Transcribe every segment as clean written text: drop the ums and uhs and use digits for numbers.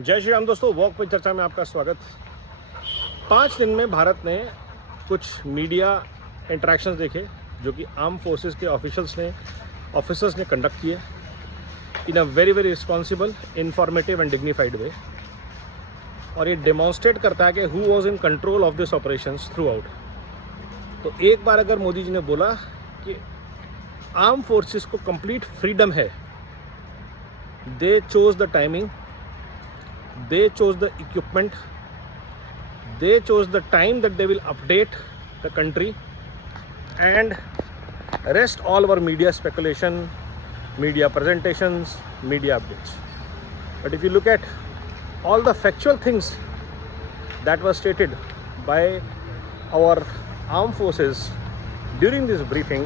जय श्री राम दोस्तों, वॉक पे चर्चा में आपका स्वागत। 5 दिन में भारत ने कुछ मीडिया इंटरेक्शंस देखे जो कि आर्म फोर्सेस के ऑफिसर्स ने कंडक्ट किए in a very responsible, informative and dignified way. और ये डेमॉन्स्ट्रेट करता है कि who was in control of this operations throughout. तो एक बार अगर मोदी जी ने बोला कि आर्म फोर्सेस को कंप्लीट फ्रीडम है, they chose the timing, they chose the equipment, they chose the time that they will update the country, and rest all our media speculation, media presentations, media updates. But if you look at all the factual things that were stated by our armed forces during this briefing,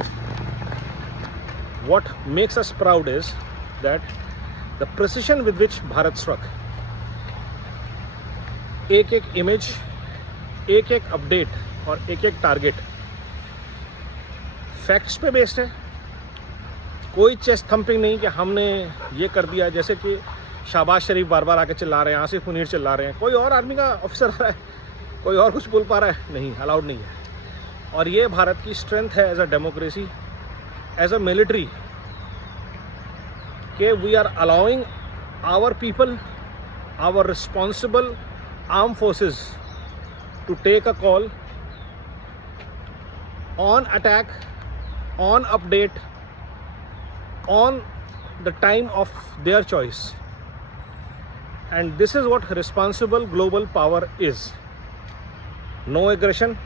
what makes us proud is that the precision with which Bharat struck, एक एक image, एक एक update और एक एक target facts पे based है। कोई चेस्ट थंपिंग नहीं कि हमने ये कर दिया, जैसे कि शाहबाज शरीफ बार बार आके चिल्ला रहे हैं, आसिफ मुनीर चिल्ला रहे हैं, कोई और आर्मी का ऑफिसर आ रहा है, कोई और कुछ बोल पा रहा है, नहीं, अलाउड नहीं है। और ये भारत की स्ट्रेंथ है as a democracy, as a military, कि we are allowing our people, our responsible armed forces to take a call on attack, on update, on the time of their choice. And this is what responsible global power is. No aggression,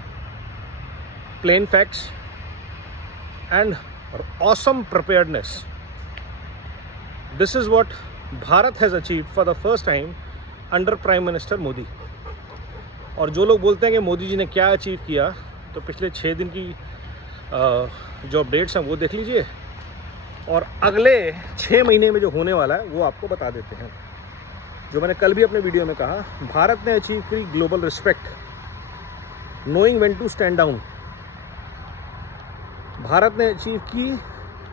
plain facts, and awesome preparedness. This is what Bharat has achieved for the first time under prime minister Modi. और जो लोग बोलते हैं कि मोदी जी ने क्या achieve किया, तो पिछले 6 दिन की जो अपडेट्स हैं वो देख लीजिए, और अगले 6 महीने में जो होने वाला है वो आपको बता देते हैं। जो मैंने कल भी अपने वीडियो में कहा, भारत ने अचीव की global respect, knowing when to stand down. Bharat ने अचीव की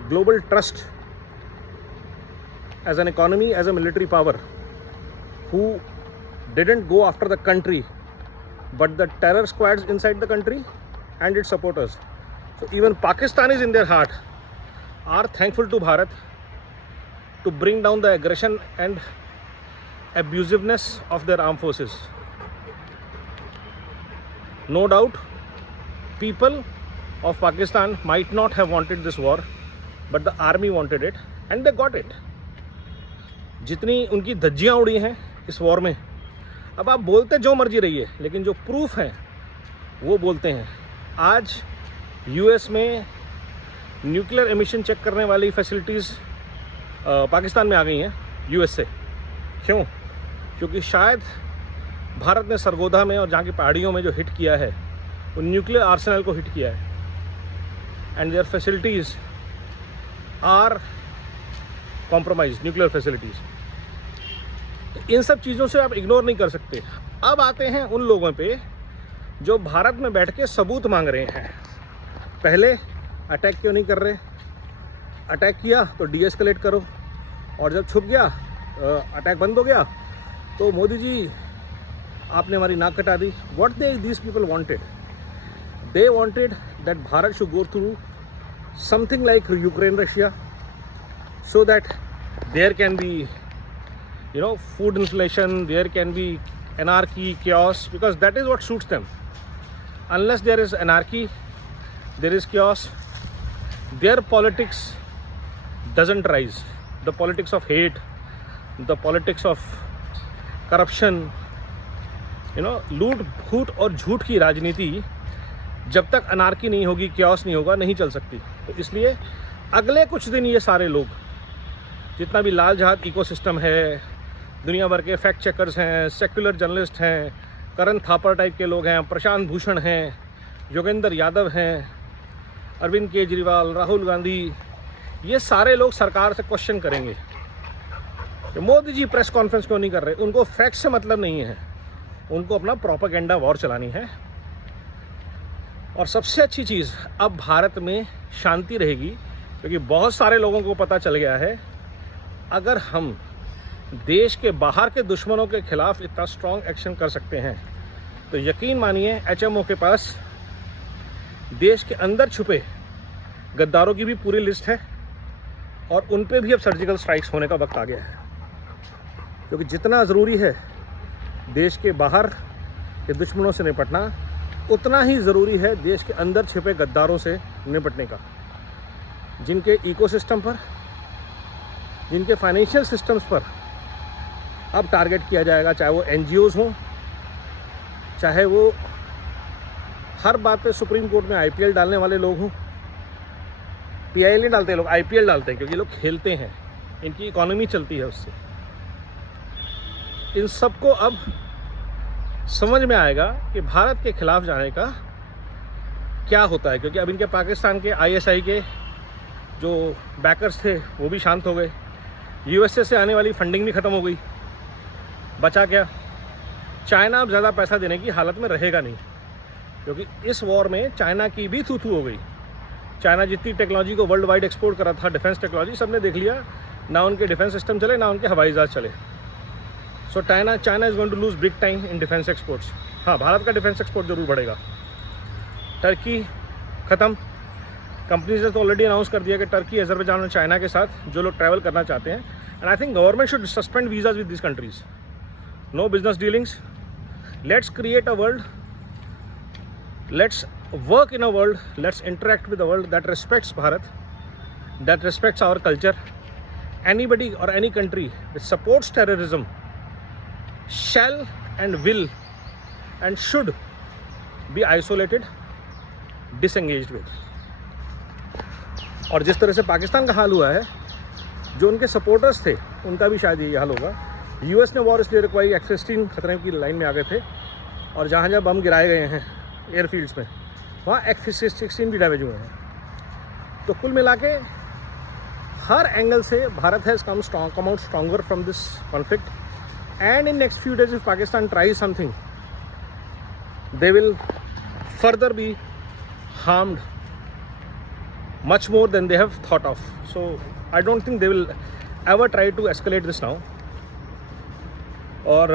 global trust as an economy, as a military power, who didn't go after the country but the terror squads inside the country and its supporters. So even Pakistanis in their heart are thankful to Bharat to bring down the aggression and abusiveness of their armed forces. No doubt people of Pakistan might not have wanted this war, but the army wanted it and they got it. जितनी उनकी धज्जियाँ उड़ी हैं इस war में, अब आप बोलते जो मर्जी रहिए, लेकिन जो प्रूफ है वो बोलते हैं। आज यूएस में न्यूक्लियर एमिशन चेक करने वाली फैसिलिटीज़ पाकिस्तान में आ गई हैं यूएस से। क्यों? क्योंकि शायद भारत ने सरगोधा में और जहाँ की पहाड़ियों में जो हिट किया है, वो न्यूक्लियर आर्सेनल को हिट किया है, and their facilities are compromise, nuclear facilities. इन सब चीज़ों से आप इग्नोर नहीं कर सकते। अब आते हैं उन लोगों पे जो भारत में बैठ के सबूत मांग रहे हैं। पहले अटैक क्यों नहीं कर रहे? अटैक किया तो डीएस्केलेट करो, और जब छुप गया, अटैक बंद हो गया, तो मोदी जी आपने हमारी नाक कटा दी। What these people wanted? They wanted that Bharat should go through something like Ukraine Russia, so that there can be, food inflation, there can be anarchy, chaos, because that is what suits them. Unless there is anarchy, there is chaos, their politics doesn't rise. The politics of hate, the politics of corruption, लूट फूट और झूठ की राजनीति जब तक anarchy नहीं होगी, chaos नहीं होगा, नहीं चल सकती। तो इसलिए अगले कुछ दिन ये सारे लोग, जितना भी लाल जहाज इकोसिस्टम है, दुनिया भर के फैक्ट चेकर्स हैं, सेक्युलर जर्नलिस्ट हैं, करण थापर टाइप के लोग हैं, प्रशांत भूषण हैं, योगेंद्र यादव हैं, अरविंद केजरीवाल, राहुल गांधी, ये सारे लोग सरकार से क्वेश्चन करेंगे कि मोदी जी प्रेस कॉन्फ्रेंस क्यों नहीं कर रहे। उनको फैक्ट से मतलब नहीं है, उनको अपना प्रोपेगेंडा वॉर चलानी है। और सबसे अच्छी चीज़, अब भारत में शांति रहेगी, क्योंकि बहुत सारे लोगों को पता चल गया है, अगर हम देश के बाहर के दुश्मनों के खिलाफ इतना स्ट्रॉन्ग एक्शन कर सकते हैं, तो यकीन मानिए HMO के पास देश के अंदर छुपे गद्दारों की भी पूरी लिस्ट है और उन पे भी अब सर्जिकल स्ट्राइक्स होने का वक्त आ गया है। क्योंकि जितना ज़रूरी है देश के बाहर के दुश्मनों से निपटना, उतना ही ज़रूरी है देश के अंदर छिपे गद्दारों से निपटने का, जिनके इकोसिस्टम पर, जिनके फाइनेंशियल सिस्टम्स पर अब टारगेट किया जाएगा, चाहे वो NGOs हों, चाहे वो हर बात पे सुप्रीम कोर्ट में IPL डालने वाले लोग हों। PIL नहीं डालते लोग, IPL डालते हैं, क्योंकि लोग खेलते हैं, इनकी इकोनॉमी चलती है उससे। इन सबको अब समझ में आएगा कि भारत के खिलाफ जाने का क्या होता है, क्योंकि अब इनके पाकिस्तान के ISI के जो बैकर्स थे वो भी शांत हो गए, USA से आने वाली फंडिंग भी ख़त्म हो गई। बचा क्या? चाइना अब ज़्यादा पैसा देने की हालत में रहेगा नहीं, क्योंकि इस वॉर में चाइना की भी थू हो गई। चाइना जितनी टेक्नोलॉजी को वर्ल्ड वाइड एक्सपोर्ट करा था, डिफेंस टेक्नोलॉजी, सबने देख लिया, ना उनके डिफेंस सिस्टम चले, ना उनके हवाई जहाज चले। So China is going to lose big time in defence exports. हाँ, भारत का डिफेंस एक्सपोर्ट जरूर बढ़ेगा। टर्की ख़त्म, कंपनीज ने तो ऑलरेडी अनाउंस कर दिया कि टर्की, अजरबैजान और चाइना के साथ जो लोग ट्रैवल करना चाहते हैं, and I think government should suspend visas with this countries. No business dealings, let's create a world, let's work in a world, let's interact with a world that respects Bharat, that respects our culture. Anybody or any country that supports terrorism shall and will and should be isolated, disengaged with. और जिस तरह से पाकिस्तान का हाल हुआ है, जो उनके supporters थे उनका भी शायद यही हाल होगा। US ने वॉर इसलिए रुकवाई, F-16 खतरे की लाइन में आ गए थे, और जहाँ जहाँ बम गिराए गए हैं एयरफील्ड्स में, वहाँ F-16 भी डैमेज हुए हैं। तो कुल मिला के हर एंगल से Bharat has come out stronger from this conflict, and in next few days if Pakistan tries something, they will further B harmed much more than they have thought of. So I don't think they will ever try to escalate this now. और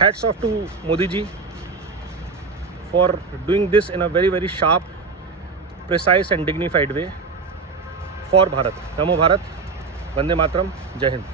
hats off to Modi ji for doing this in a very very sharp, precise and dignified way for Bharat. Namo Bharat, Vande Mataram, Jai Hind.